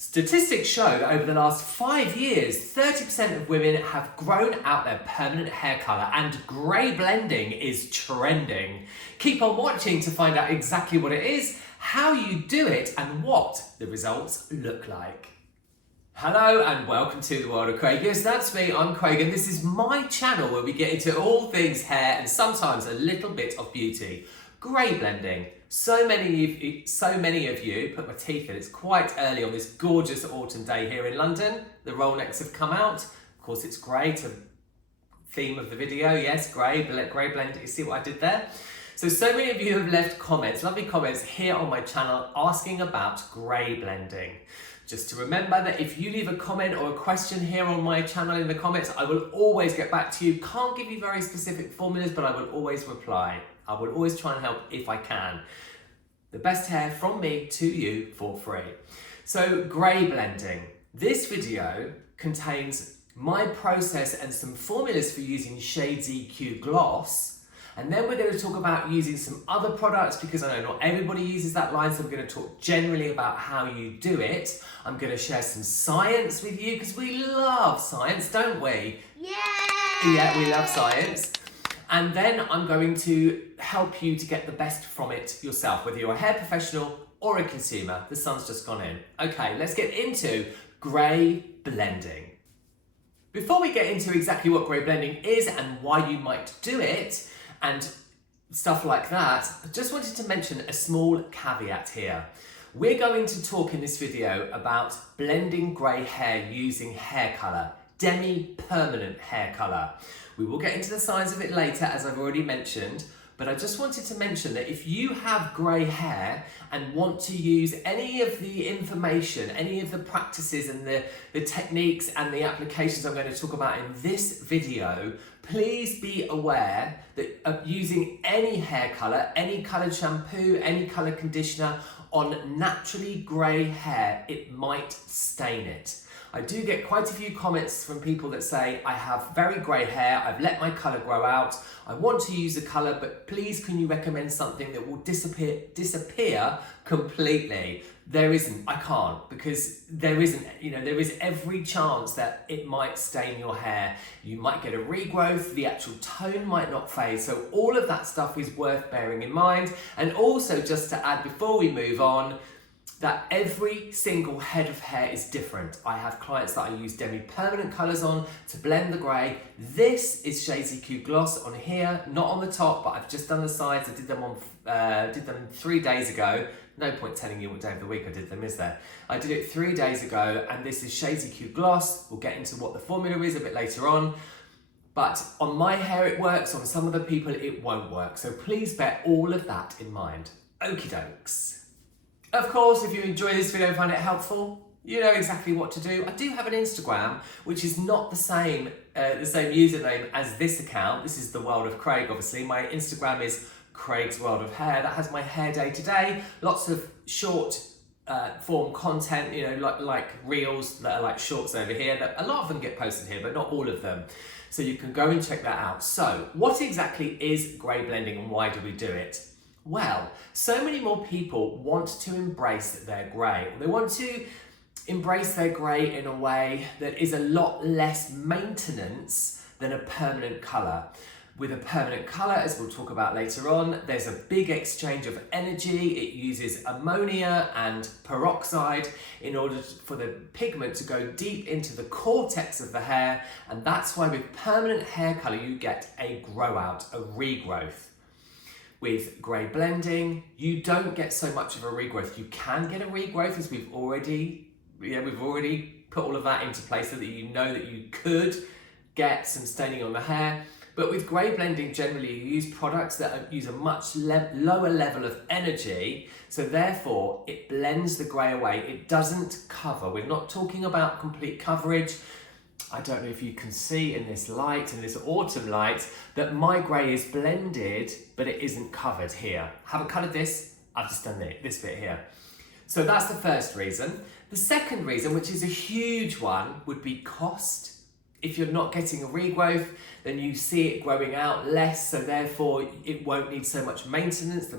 Statistics show that over the last 5 years, 30% of women have grown out their permanent hair colour and grey blending is trending. Keep on watching to find out exactly what it is, how you do it and what the results look like. Hello and welcome to the world of Craig. Yes, that's me, I'm Craig, and this is my channel where we get into all things hair and sometimes a little bit of beauty. Grey blending. So many of you put my teeth in. It's quite early on this gorgeous autumn day here in London. The roll necks have come out. Of course, it's grey to theme of the video. Yes, grey blend. You see what I did there? So many of you have left comments, lovely comments here on my channel asking about grey blending. Just to remember that if you leave a comment or a question here on my channel in the comments, I will always get back to you. Can't give you very specific formulas, but I will always reply. I will always try and help if I can. The best hair from me to you for free. So grey blending. This video contains my process and some formulas for using Shades EQ Gloss. And then we're going to talk about using some other products because I know not everybody uses that line, so I'm going to talk generally about how you do it. I'm going to share some science with you because we love science, don't we? Yeah! Yeah, we love science. And then I'm going to help you to get the best from it yourself, whether you're a hair professional or a consumer. The sun's just gone in. Okay, let's get into grey blending. Before we get into exactly what grey blending is and why you might do it and stuff like that, I just wanted to mention a small caveat here. We're going to talk in this video about blending grey hair using hair colour, Demi permanent hair colour. We will get into the science of it later, as I've already mentioned, but I just wanted to mention that if you have grey hair and want to use any of the information, any of the practices and the techniques and the applications I'm going to talk about in this video, please be aware that using any hair colour, any coloured shampoo, any coloured conditioner on naturally grey hair, it might stain it. I do get quite a few comments from people that say, I have very grey hair, I've let my colour grow out, I want to use a colour, but please can you recommend something that will disappear completely? There isn't, I can't, because there isn't, there is every chance that it might stain your hair. You might get a regrowth, the actual tone might not fade, so all of that stuff is worth bearing in mind. And also just to add before we move on, that every single head of hair is different. I have clients that I use Demi permanent colours on to blend the grey. This is Shades EQ Gloss on here, not on the top, but I've just done the sides. I did them 3 days ago. No point telling you what day of the week I did them, is there? I did it 3 days ago, and this is Shades EQ Gloss. We'll get into what the formula is a bit later on. But on my hair it works, on some other people it won't work. So please bear all of that in mind. Okie dokes. Of course, if you enjoy this video and find it helpful, you know exactly what to do. I do have an Instagram, which is not the same username as this account. This is the World of Craig, obviously. My Instagram is Craig's World of Hair. That has my hair day to day. Lots of short form content, like reels that are like shorts over here. That a lot of them get posted here, but not all of them. So you can go and check that out. So what exactly is grey blending and why do we do it? Well, so many more people want to embrace their grey. They want to embrace their grey in a way that is a lot less maintenance than a permanent colour. With a permanent colour, as we'll talk about later on, there's a big exchange of energy. It uses ammonia and peroxide in order for the pigment to go deep into the cortex of the hair, and that's why with permanent hair colour you get a grow out, a regrowth. With grey blending, you don't get so much of a regrowth. You can get a regrowth, as we've already put all of that into place so that you know that you could get some staining on the hair. But with grey blending, generally you use products that use a much lower level of energy, so therefore it blends the grey away. It doesn't cover. We're not talking about complete coverage. I don't know if you can see in this light, in this autumn light, that my grey is blended, but it isn't covered here. Haven't coloured this, I've just done this bit here. So that's the first reason. The second reason, which is a huge one, would be cost. If you're not getting a regrowth, then you see it growing out less, so therefore it won't need so much maintenance. The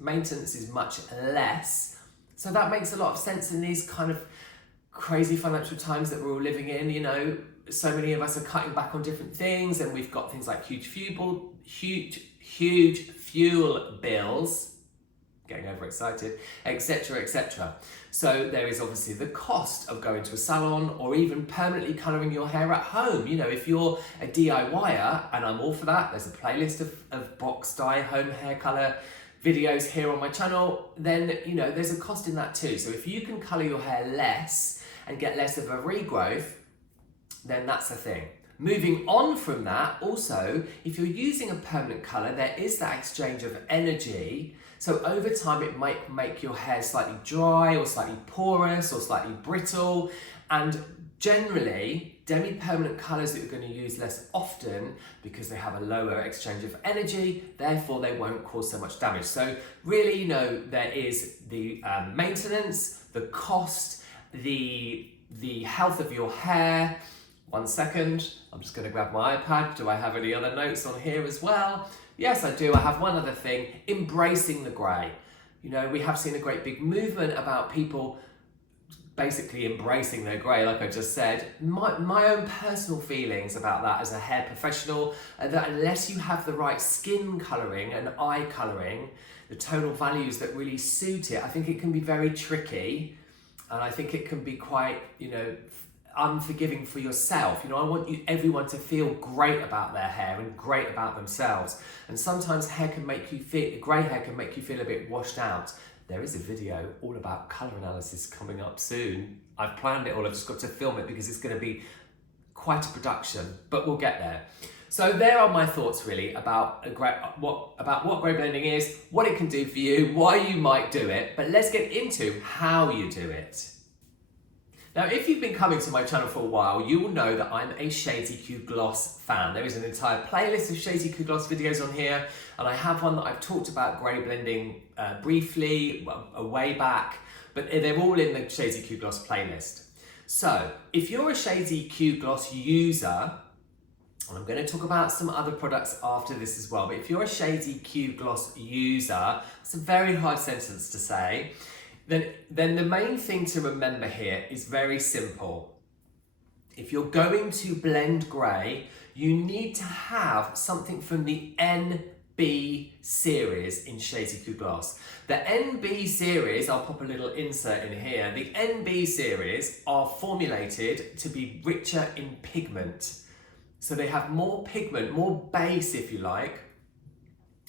maintenance is much less. So that makes a lot of sense in these kind of crazy financial times that we're all living in, you know, so many of us are cutting back on different things, and we've got things like huge fuel bills, getting overexcited, etc., etc. So there is obviously the cost of going to a salon or even permanently colouring your hair at home. You know, if you're a DIYer, and I'm all for that, there's a playlist of box dye home hair colour videos here on my channel, then, you know, there's a cost in that too. So if you can colour your hair less and get less of a regrowth, then that's a thing. Moving on from that, also, if you're using a permanent colour, there is that exchange of energy. So over time, it might make your hair slightly dry or slightly porous or slightly brittle. And generally, Demi-permanent colours that you're going to use less often because they have a lower exchange of energy, therefore they won't cause so much damage. So really, you know, there is the maintenance, the cost, the health of your hair. 1 second, I'm just going to grab my iPad. Do I have any other notes on here as well? Yes, I do. I have one other thing, embracing the grey. You know, we have seen a great big movement about people basically embracing their grey, like I just said. My own personal feelings about that as a hair professional are that unless you have the right skin colouring and eye colouring, the tonal values that really suit it, I think it can be very tricky, and I think it can be quite, you know, unforgiving for yourself. You know, I want everyone to feel great about their hair and great about themselves. And sometimes grey hair can make you feel a bit washed out. There is a video all about colour analysis coming up soon. I've planned it all, I've just got to film it because it's going to be quite a production, but we'll get there. So there are my thoughts really about what grey blending is, what it can do for you, why you might do it, but let's get into how you do it. Now, if you've been coming to my channel for a while, you will know that I'm a Shady Q Gloss fan. There is an entire playlist of Shady Q Gloss videos on here, and I have one that I've talked about grey blending briefly, a way back, but they're all in the Shady Q Gloss playlist. So, if you're a Shady Q Gloss user, and I'm going to talk about some other products after this as well, but if you're a Shady Q Gloss user, it's a very hard sentence to say, then the main thing to remember here is very simple. If you're going to blend grey, you need to have something from the NB series in Shady Q Gloss. The NB series, I'll pop a little insert in here, the NB series are formulated to be richer in pigment. So they have more pigment, more base if you like.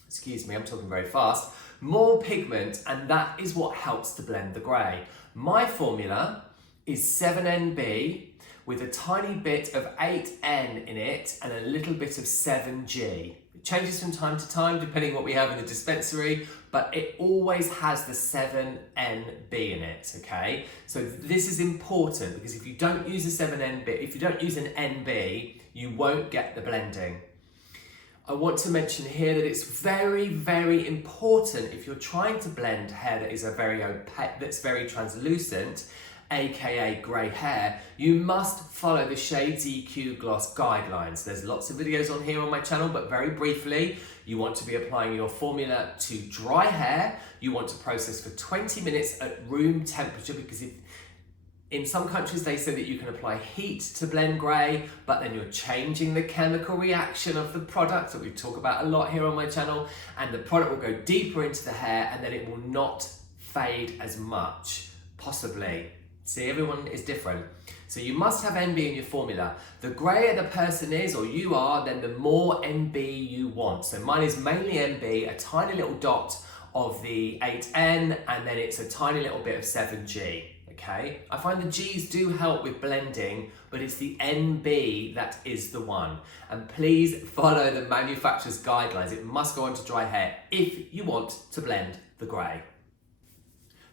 Excuse me, I'm talking very fast. More pigment, and that is what helps to blend the grey. My formula is 7NB with a tiny bit of 8N in it and a little bit of 7G. It changes from time to time depending what we have in the dispensary, but it always has the 7NB in it, okay? So this is important because if you don't use a 7NB, if you don't use an NB, you won't get the blending. I want to mention here that it's very, very important if you're trying to blend hair that is very opaque, that's very translucent, aka grey hair, you must follow the Shady Q Gloss guidelines. There's lots of videos on here on my channel, but very briefly, you want to be applying your formula to dry hair. You want to process for 20 minutes at room temperature, because in some countries they say that you can apply heat to blend grey, but then you're changing the chemical reaction of the product that we talk about a lot here on my channel, and the product will go deeper into the hair and then it will not fade as much, possibly. See, everyone is different. So you must have NB in your formula. The greyer the person is, or you are, then the more NB you want. So mine is mainly NB, a tiny little dot of the 8N, and then it's a tiny little bit of 7G. Okay, I find the G's do help with blending, but it's the NB that is the one. And please follow the manufacturer's guidelines. It must go onto dry hair if you want to blend the grey.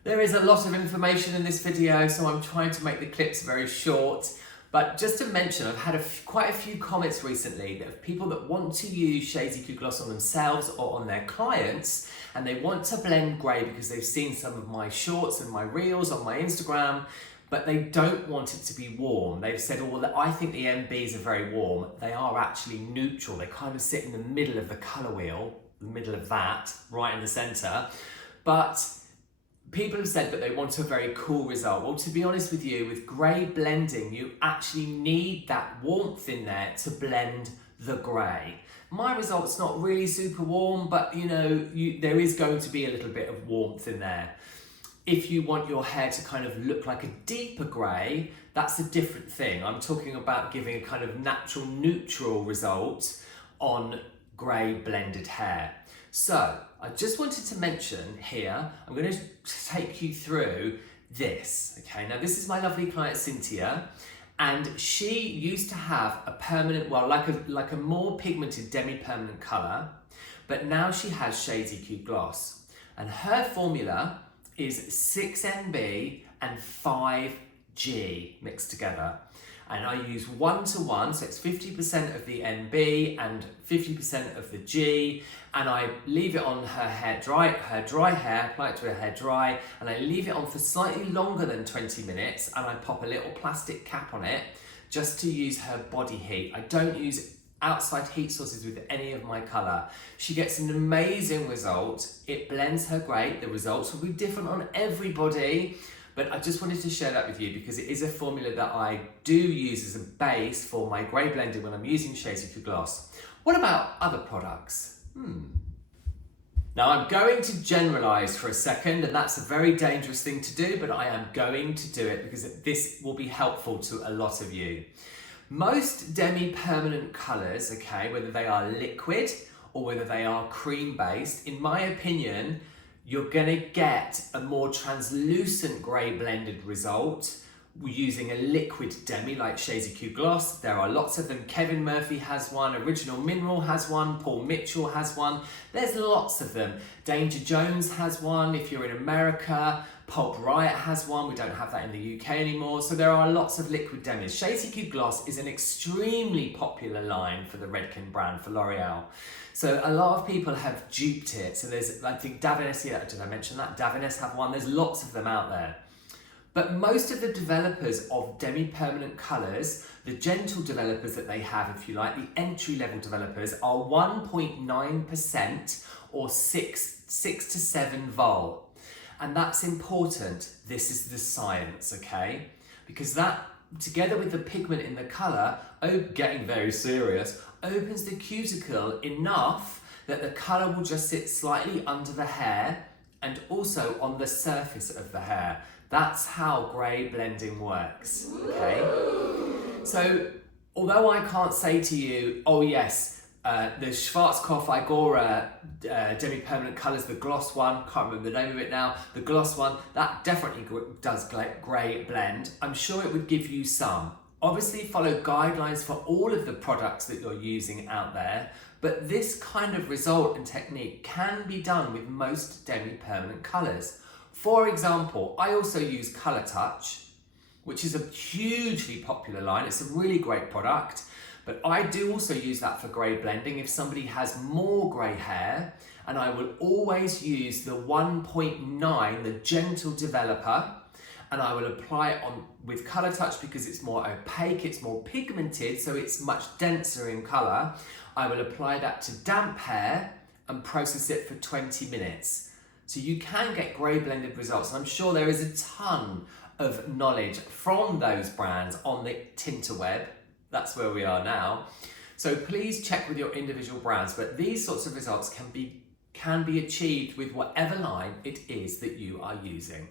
There is a lot of information in this video, so I'm trying to make the clips very short. But just to mention, I've had quite a few comments recently of people that want to use Shady Q Gloss on themselves or on their clients, and they want to blend grey because they've seen some of my shorts and my reels on my Instagram, but they don't want it to be warm. They've said, oh, well, I think the NBs are very warm. They are actually neutral. They kind of sit in the middle of the colour wheel, the middle of that, right in the centre. But People have said that they want a very cool result. Well, to be honest with you, with grey blending, you actually need that warmth in there to blend the grey. My result's not really super warm, but you know, there is going to be a little bit of warmth in there. If you want your hair to kind of look like a deeper grey, that's a different thing. I'm talking about giving a kind of natural neutral result on grey blended hair. So I just wanted to mention here, I'm going to take you through this. Okay, now this is my lovely client Cynthia, and she used to have a permanent, well, like a more pigmented demi-permanent colour, but now she has Shades EQ Gloss, and her formula is 6NB and 5G mixed together. And I use 1:1, so it's 50% of the NB and 50% of the G, and I leave it on her dry hair, apply it to her hair dry, and I leave it on for slightly longer than 20 minutes, and I pop a little plastic cap on it just to use her body heat. I don't use outside heat sources with any of my colour. She gets an amazing result. It blends her great. The results will be different on everybody. But I just wanted to share that with you because it is a formula that I do use as a base for my grey blending when I'm using Shades EQ Gloss. What about other products? Now I'm going to generalise for a second, and that's a very dangerous thing to do, but I am going to do it because this will be helpful to a lot of you. Most demi-permanent colours, okay, whether they are liquid or whether they are cream-based, in my opinion, you're gonna get a more translucent grey blended result using a liquid demi like Shades EQ Gloss. There are lots of them. Kevin Murphy has one, Original Mineral has one, Paul Mitchell has one. There's lots of them. Danger Jones has one if you're in America. Pulp Riot has one. We don't have that in the UK anymore. So there are lots of liquid demis. Shades EQ Gloss is an extremely popular line for the Redken brand, for L'Oreal. So a lot of people have duped it. So there's, I think Davines, yeah, did I mention that? Davines have one. There's lots of them out there. But most of the developers of demi-permanent colours, the gentle developers that they have, if you like, the entry-level developers, are 1.9% or 6 to 7 vol. And that's important. This is the science, okay? Because that, together with the pigment in the colour, getting very serious, opens the cuticle enough that the colour will just sit slightly under the hair and also on the surface of the hair. That's how grey blending works, okay? So, although I can't say to you, oh yes, the Schwarzkopf Igora demi-permanent colours, the gloss one, can't remember the name of it now, the gloss one, that definitely does grey blend. I'm sure it would give you some. Obviously follow guidelines for all of the products that you're using out there, but this kind of result and technique can be done with most demi-permanent colours. For example, I also use Colour Touch, which is a hugely popular line. It's a really great product, but I do also use that for grey blending if somebody has more grey hair, and I will always use the 1.9, the gentle developer, and I will apply it on with Colour Touch because it's more opaque, it's more pigmented, so it's much denser in colour. I will apply that to damp hair and process it for 20 minutes. So you can get grey blended results. And I'm sure there is a ton of knowledge from those brands on the Tinterweb. That's where we are now. So please check with your individual brands, but these sorts of results can be achieved with whatever line it is that you are using.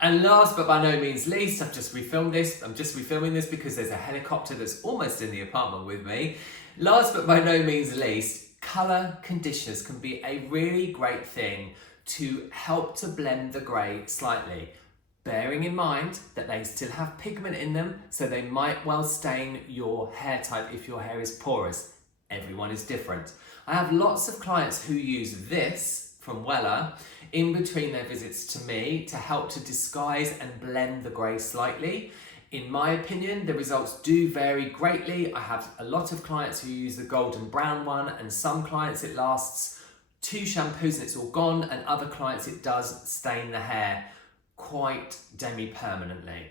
And last but by no means least, I've just refilmed this. I'm just refilming this because there's a helicopter that's almost in the apartment with me. Last but by no means least, colour conditioners can be a really great thing to help to blend the grey slightly. Bearing in mind that they still have pigment in them, so they might well stain your hair type if your hair is porous. Everyone is different. I have lots of clients who use this from Wella in between their visits to me to help to disguise and blend the grey slightly. In my opinion, the results do vary greatly. I have a lot of clients who use the golden brown one, and some clients it lasts 2 shampoos and it's all gone, and other clients it does stain the hair quite demi-permanently.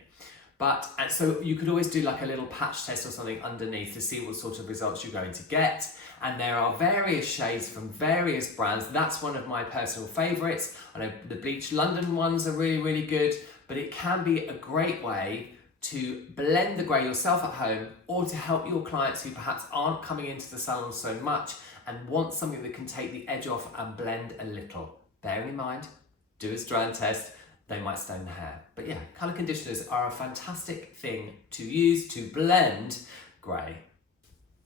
And so you could always do like a little patch test or something underneath to see what sort of results you're going to get. And there are various shades from various brands. That's one of my personal favorites. I know the Bleach London ones are really, really good, but it can be a great way to blend the grey yourself at home, or to help your clients who perhaps aren't coming into the salon so much and want something that can take the edge off and blend a little. Bearing in mind, do a strand test, they might stain the hair. But yeah, colour conditioners are a fantastic thing to use to blend grey.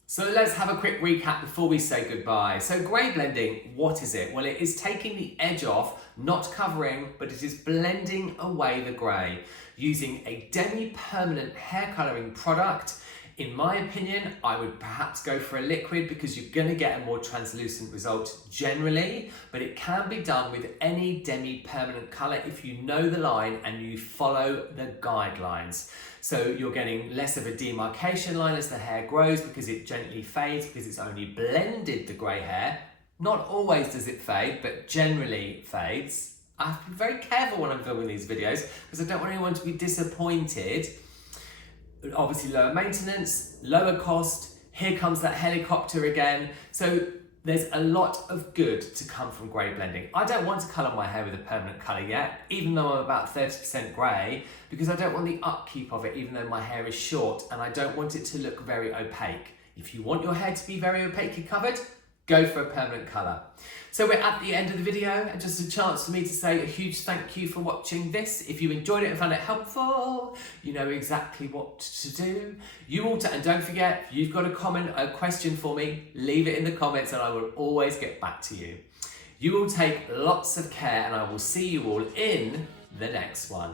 So let's have a quick recap before we say goodbye. So grey blending, what is it? Well, it is taking the edge off, not covering, but it is blending away the grey using a Demi permanent hair colouring product. In my opinion, I would perhaps go for a liquid because you're going to get a more translucent result generally, but it can be done with any Demi permanent colour if you know the line and you follow the guidelines. So you're getting less of a demarcation line as the hair grows because it gently fades, because it's only blended the grey hair. Not always does it fade, but generally fades. I have to be very careful when I'm filming these videos because I don't want anyone to be disappointed. Obviously lower maintenance, lower cost, here comes that helicopter again. So there's a lot of good to come from grey blending. I don't want to colour my hair with a permanent colour yet, even though I'm about 30% grey, because I don't want the upkeep of it, even though my hair is short, and I don't want it to look very opaque. If you want your hair to be very opaquely covered, go for a permanent colour. So we're at the end of the video, and just a chance for me to say a huge thank you for watching this. If you enjoyed it and found it helpful, you know exactly what to do. And don't forget, if you've got a comment, a question for me, leave it in the comments and I will always get back to you. You all take lots of care, and I will see you all in the next one.